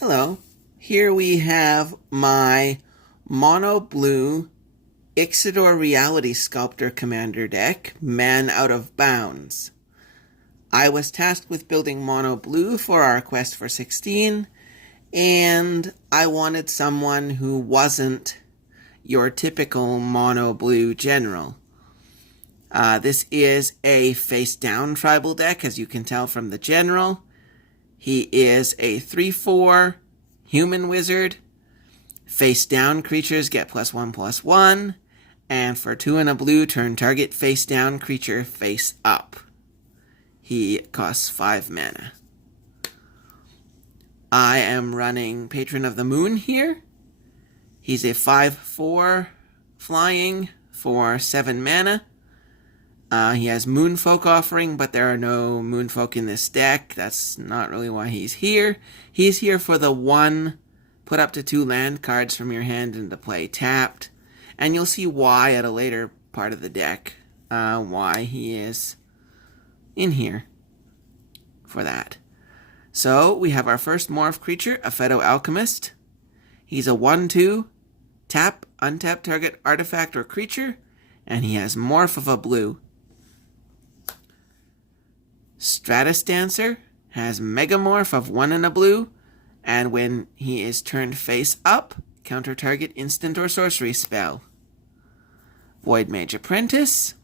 Hello. Here we have my mono blue Ixidor Reality Sculptor Commander deck, Man Out of Bounds. I was tasked with building mono blue for our quest for 16, and I wanted someone who wasn't your typical mono blue general. This is a face-down tribal deck, as you can tell from the general. He is a 3/4 human wizard. Face-down creatures get +1/+1. And for 2 and a blue, turn target face-down creature face up. He costs 5 mana. I am running Patron of the Moon here. He's a 5/4 flying for 7 mana. He has Moonfolk Offering, but there are no Moonfolk in this deck. That's not really why he's here. He's here for the 1, put up to 2 land cards from your hand into play tapped. And you'll see why at a later part of the deck, why he is in here for that. So we have our first morph creature, Aphedo Alchemist. He's a 1/2, tap, untap target artifact or creature, and he has morph of a blue. Stratus Dancer has Megamorph of 1 and a blue, and when he is turned face up, counter target instant or sorcery spell. Void Mage Apprentice.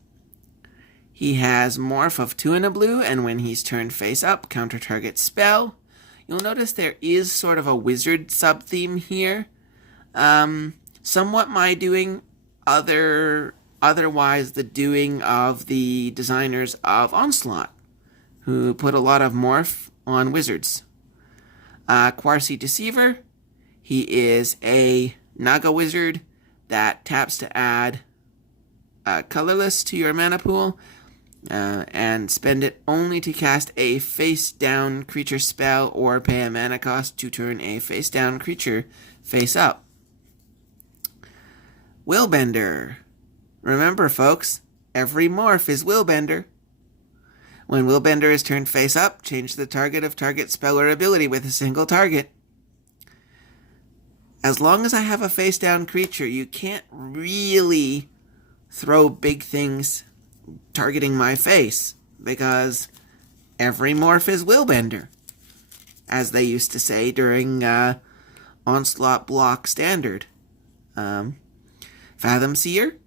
He has Morph of 2 and a blue, and when he's turned face up, counter target spell. You'll notice there is sort of a wizard sub-theme here. Somewhat my doing, otherwise the doing of the designers of Onslaught, who put a lot of morph on wizards. Quarcy Deceiver. He is a Naga wizard that taps to add colorless to your mana pool, and spend it only to cast a face-down creature spell or pay a mana cost to turn a face-down creature face up. Willbender. Remember, folks, every morph is Willbender. When Willbender is turned face up, change the target of target spell or ability with a single target. As long as I have a face-down creature, you can't really throw big things targeting my face, because every morph is Willbender, as they used to say during Onslaught Block Standard. Fathom Seer.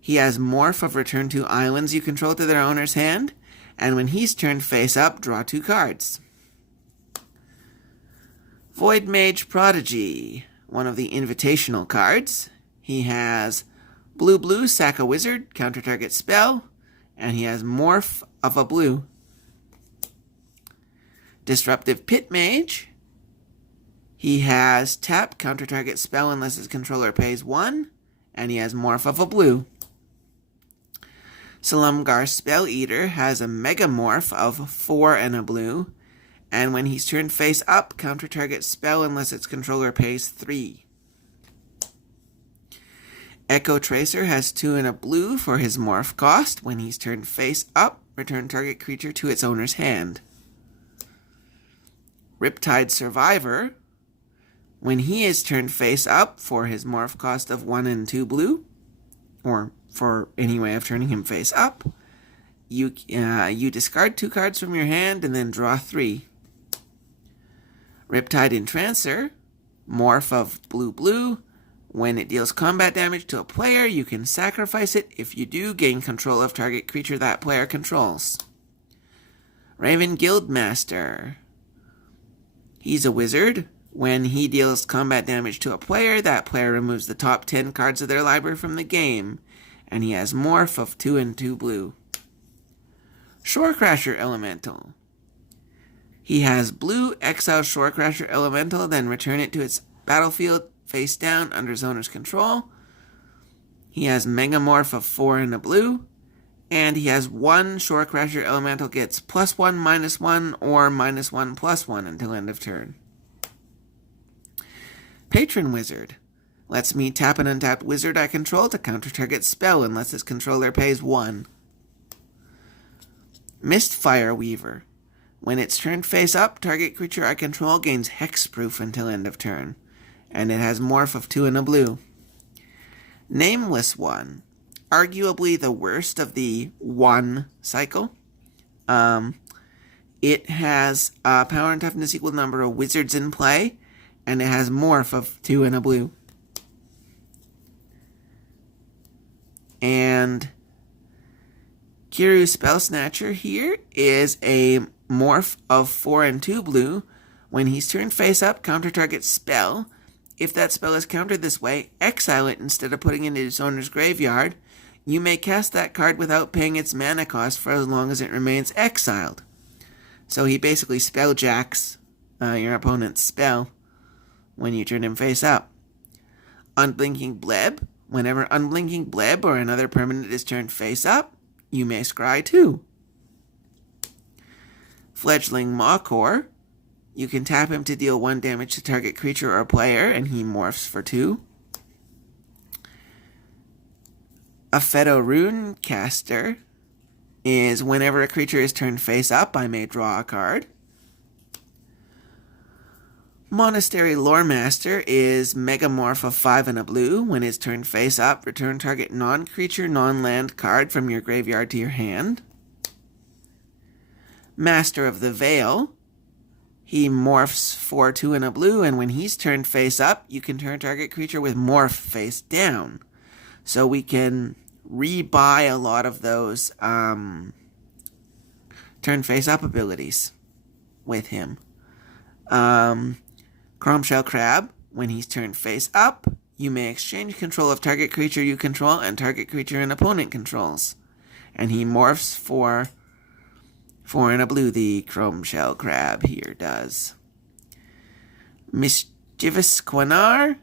He has Morph of return 2 islands you control to their owner's hand, and when he's turned face up, draw 2 cards. Void Mage Prodigy, one of the invitational cards. He has blue, sack a wizard, counter target spell, and he has Morph of a blue. Disruptive Pit Mage. He has tap, counter target spell unless his controller pays 1, and he has Morph of a blue. Silumgar Spell Eater has a Megamorph of 4 and a blue, and when he's turned face up, counter target spell unless its controller pays 3. Echo Tracer has 2 and a blue for his morph cost. When he's turned face up, return target creature to its owner's hand. Riptide Survivor. When he is turned face up for his morph cost of 1 and 2 blue, or for any way of turning him face up, you discard 2 cards from your hand and then draw 3. Riptide Entrancer, morph of blue. When it deals combat damage to a player, you can sacrifice it. If you do, gain control of target creature that player controls. Raven Guildmaster. He's a wizard. When he deals combat damage to a player, that player removes the top 10 cards of their library from the game, and he has Morph of 2 and 2 blue. Shorecrasher Elemental. He has blue, exile Shorecrasher Elemental, then return it to its battlefield face down under his owner's control. He has Megamorph of 4 and a blue, and he has 1 Shorecrasher Elemental gets +1, -1, or -1, +1 until end of turn. Patron Wizard. Lets me tap an untapped wizard I control to counter target spell unless its controller pays 1. Mistfire Weaver. When it's turned face up, target creature I control gains hexproof until end of turn, and it has morph of 2 and a blue. Nameless One, arguably the worst of the one cycle. It has power and toughness equal to the number of wizards in play, and it has morph of 2 and a blue. And Kiru Spell Snatcher here is a morph of 4 and 2 blue. When he's turned face up, counter target spell. If that spell is countered this way, exile it instead of putting it into its owner's graveyard. You may cast that card without paying its mana cost for as long as it remains exiled. So he basically spelljacks your opponent's spell when you turn him face up. Unblinking Bleb. Whenever Unblinking Bleb or another permanent is turned face up, you may scry 2. Fledgling Mawkor. You can tap him to deal 1 damage to target creature or player, and he morphs for 2. Aphedo Runecaster is whenever a creature is turned face up, I may draw a card. Monastery Loremaster is Megamorph of 5 and a blue. When it's turned face up, return target non-creature, non-land card from your graveyard to your hand. Master of the Veil. He morphs for 2 and a blue, and when he's turned face up, you can turn target creature with morph face down. So we can rebuy a lot of those turn face up abilities with him. Chromeshell Crab, when he's turned face up, you may exchange control of target creature you control and target creature an opponent controls. And he morphs for 4 and a blue, the Chromeshell Crab here does. Mischievous Quanar,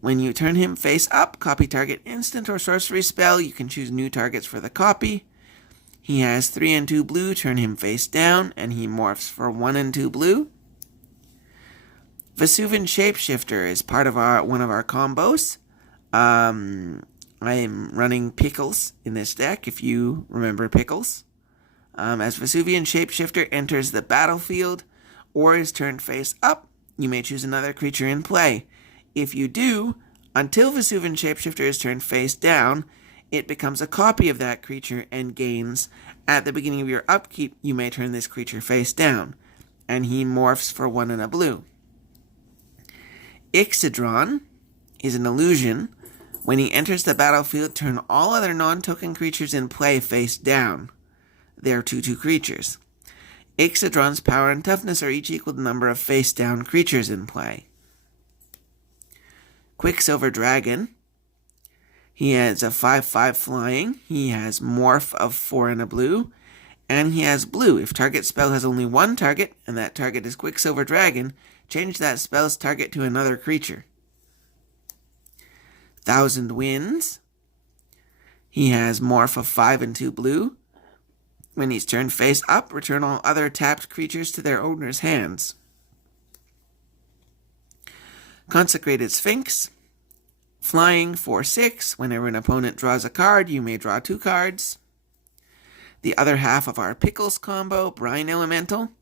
when you turn him face up, copy target instant or sorcery spell. You can choose new targets for the copy. He has 3 and 2 blue, turn him face down, and he morphs for 1 and 2 blue. Vesuvian Shapeshifter is part of one of our combos. I am running Pickles in this deck, if you remember Pickles. As Vesuvian Shapeshifter enters the battlefield or is turned face up, you may choose another creature in play. If you do, until Vesuvian Shapeshifter is turned face down, it becomes a copy of that creature and gains, at the beginning of your upkeep, you may turn this creature face down, and he morphs for 1 and a blue. Ixidron is an illusion. When he enters the battlefield, turn all other non-token creatures in play face down. They are 2/2 creatures. Ixidron's power and toughness are each equal to the number of face-down creatures in play. Quicksilver Dragon. He has a 5/5 flying. He has morph of 4 and a blue. And he has blue. If target spell has only one target, and that target is Quicksilver Dragon, change that spell's target to another creature. Thousand Winds. He has morph of 5 and 2 blue. When he's turned face up, return all other tapped creatures to their owner's hands. Consecrated Sphinx. Flying for 6. Whenever an opponent draws a card, you may draw 2 cards. The other half of our Pickles combo, Brine Elemental.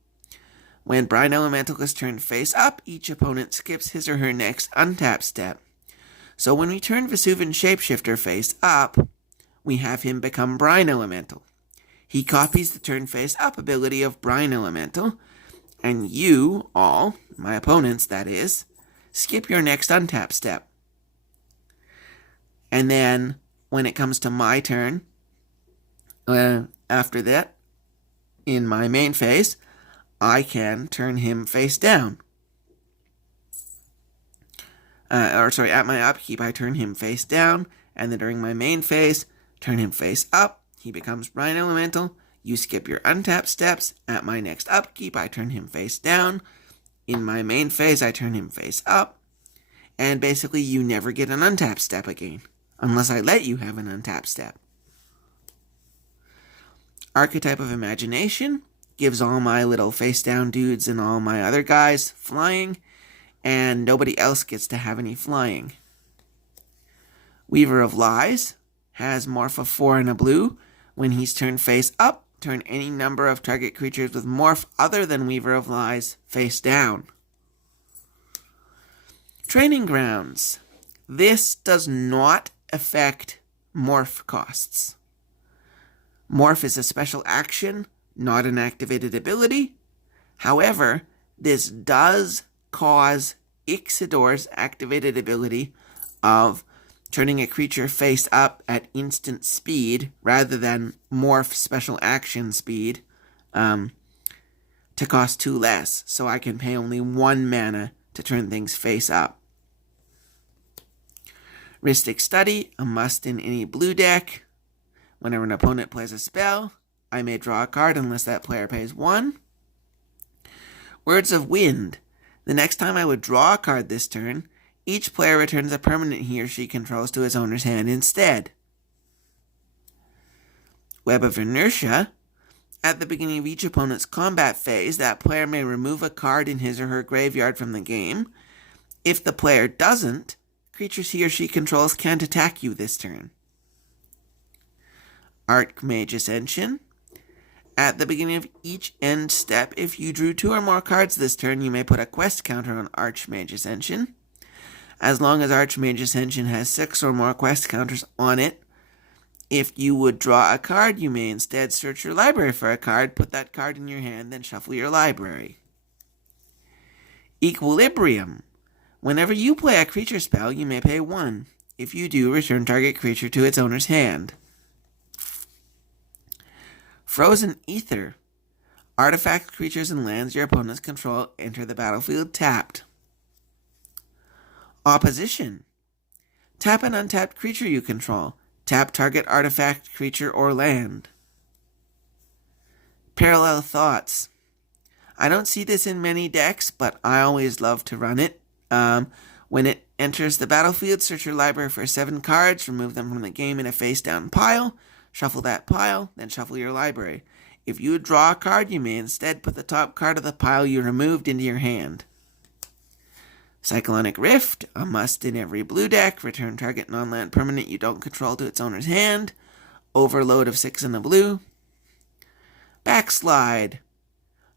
When Brine Elemental is turned face up, each opponent skips his or her next untap step. So when we turn Vesuvian Shapeshifter face up, we have him become Brine Elemental. He copies the turn face up ability of Brine Elemental, and you all, my opponents that is, skip your next untap step. And then when it comes to my turn, after that, in my main phase, I can turn him face down. At my upkeep, I turn him face down, and then during my main phase, turn him face up. He becomes Brine Elemental. You skip your untap steps. At my next upkeep, I turn him face down. In my main phase, I turn him face up. And basically, you never get an untap step again, unless I let you have an untap step. Archetype of Imagination gives all my little face down dudes and all my other guys flying, and nobody else gets to have any flying. Weaver of Lies has morph of 4 and a blue. When he's turned face up, turn any number of target creatures with morph other than Weaver of Lies face down. Training Grounds. This does not affect morph costs. Morph is a special action, not an activated ability. However, this does cause Ixidor's activated ability of turning a creature face up at instant speed rather than morph special action speed to cost 2 less, so I can pay only 1 mana to turn things face up. Rhystic Study, a must in any blue deck. Whenever an opponent plays a spell, I may draw a card unless that player pays 1. Words of Wind. The next time I would draw a card this turn, each player returns a permanent he or she controls to his owner's hand instead. Web of Inertia. At the beginning of each opponent's combat phase, that player may remove a card in his or her graveyard from the game. If the player doesn't, creatures he or she controls can't attack you this turn. Archmage Ascension. At the beginning of each end step, if you drew 2 or more cards this turn, you may put a quest counter on Archmage Ascension. As long as Archmage Ascension has 6 or more quest counters on it, if you would draw a card, you may instead search your library for a card, put that card in your hand, then shuffle your library. Equilibrium. Whenever you play a creature spell, you may pay 1. If you do, return target creature to its owner's hand. Frozen Ether. Artifact creatures and lands your opponents control enter the battlefield tapped. Opposition. Tap an untapped creature you control. Tap target artifact, creature, or land. Parallel Thoughts. I don't see this in many decks, but I always love to run it. When it enters the battlefield, search your library for 7 cards, remove them from the game in a face-down pile, shuffle that pile, then shuffle your library. If you draw a card, you may instead put the top card of the pile you removed into your hand. Cyclonic Rift, a must in every blue deck. Return target non-land permanent you don't control to its owner's hand. Overload of 6 in the blue. Backslide.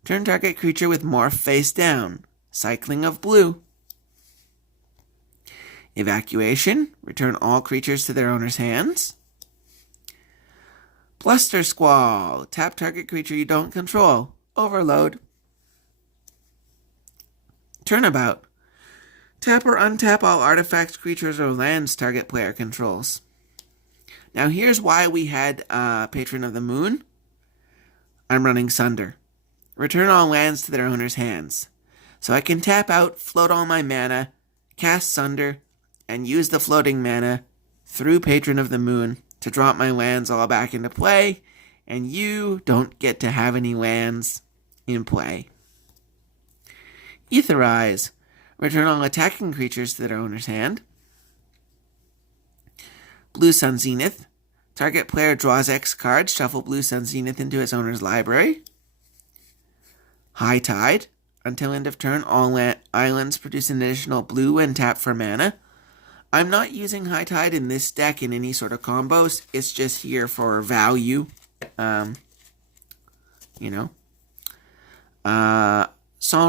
Turn target creature with morph face down. Cycling of blue. Evacuation. Return all creatures to their owner's hands. Bluster Squall. Tap target creature you don't control. Overload. Turnabout. Tap or untap all artifacts, creatures, or lands target player controls. Now here's why we had Patron of the Moon. I'm running Sunder. Return all lands to their owner's hands. So I can tap out, float all my mana, cast Sunder, and use the floating mana through Patron of the Moon to drop my lands all back into play, and you don't get to have any lands in play. Aetherize. Return all attacking creatures to their owner's hand. Blue Sun Zenith. Target player draws X cards. Shuffle Blue Sun Zenith into its owner's library. High Tide. Until end of turn, all islands produce an additional blue and tap for mana. I'm not using High Tide in this deck in any sort of combos. It's just here for value. Sol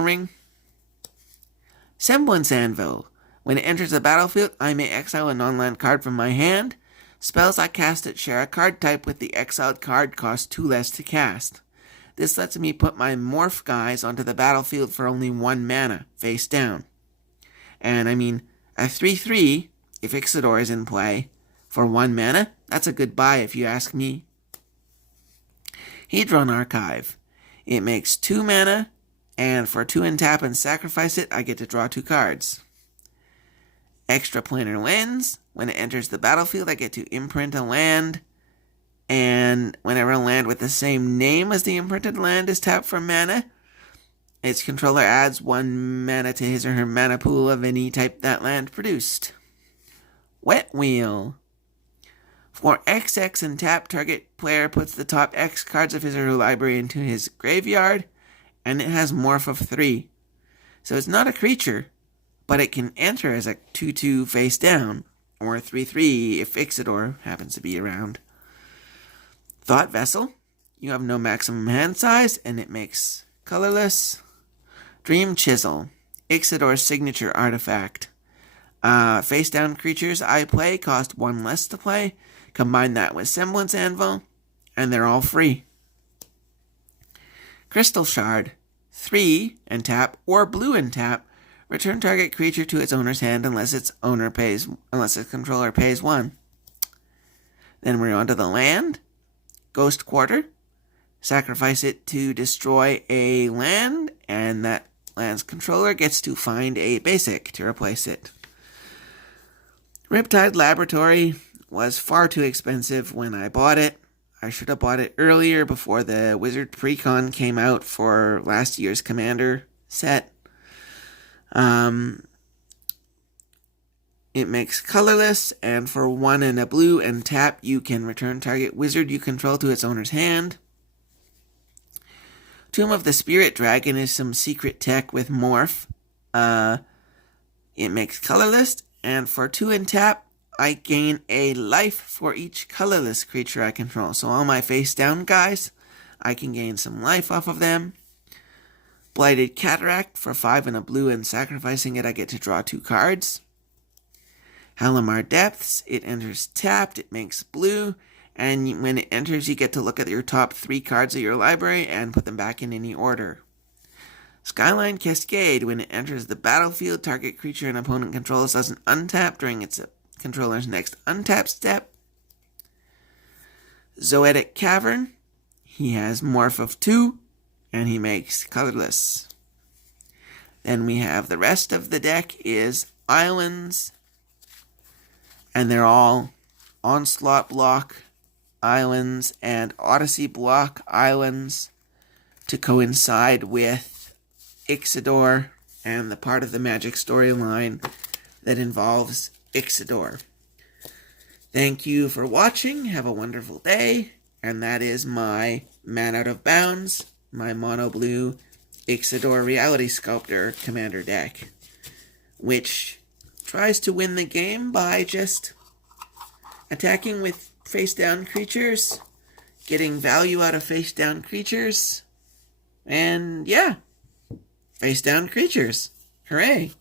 Ring. Semblance Anvil. When it enters the battlefield, I may exile a non-land card from my hand. Spells I cast it share a card type with the exiled card cost 2 less to cast. This lets me put my morph guys onto the battlefield for only 1 mana, face down. And I mean, a 3/3, if Ixidor is in play, for 1 mana, that's a good buy if you ask me. Hedron Archive. It makes 2 mana, and for 2 and tap and sacrifice it, I get to draw 2 cards. Extraplanar Lens. When it enters the battlefield, I get to imprint a land, and whenever a land with the same name as the imprinted land is tapped for mana, its controller adds 1 mana to his or her mana pool of any type that land produced. Wet Wheel. For XX and tap, target player puts the top X cards of his or her library into his graveyard, and it has morph of 3. So it's not a creature, but it can enter as a 2/2 face down, or a 3/3 if Ixidor happens to be around. Thought Vessel. you have no maximum hand size, and it makes colorless. Dream Chisel, Ixidor's signature artifact. Face down creatures I play cost 1 less to play. Combine that with Semblance Anvil, and they're all free. Crystal Shard, 3 and tap, or blue and tap. Return target creature to its owner's hand unless its controller pays 1. Then we're on to the land. Ghost Quarter. Sacrifice it to destroy a land, and that land's controller gets to find a basic to replace it. Riptide Laboratory was far too expensive when I bought it. I should have bought it earlier before the Wizard Precon came out for last year's Commander set. It makes colorless, and for 1 and a blue and tap, you can return target wizard you control to its owner's hand. Tomb of the Spirit Dragon is some secret tech with morph. It makes colorless, and for 2 and tap, I gain a life for each colorless creature I control. So all my face down guys, I can gain some life off of them. Blighted Cataract for 5 and a blue, and sacrificing it I get to draw 2 cards. Halimar Depths, it enters tapped, it makes blue, and when it enters you get to look at your top 3 cards of your library and put them back in any order. Skyline Cascade, when it enters the battlefield, target creature an opponent controls doesn't untap during its controller's next untap step. Zoetic Cavern, he has morph of 2, and he makes colorless. Then we have the rest of the deck is islands, and they're all Onslaught block islands and Odyssey block islands to coincide with Ixidor and the part of the Magic storyline that involves Ixidor. Thank you for watching. Have a wonderful day. And that is my Man Out of Bounds, my mono blue Ixidor Reality Sculptor Commander deck, which tries to win the game by just attacking with face-down creatures, getting value out of face-down creatures, and yeah, face-down creatures. Hooray!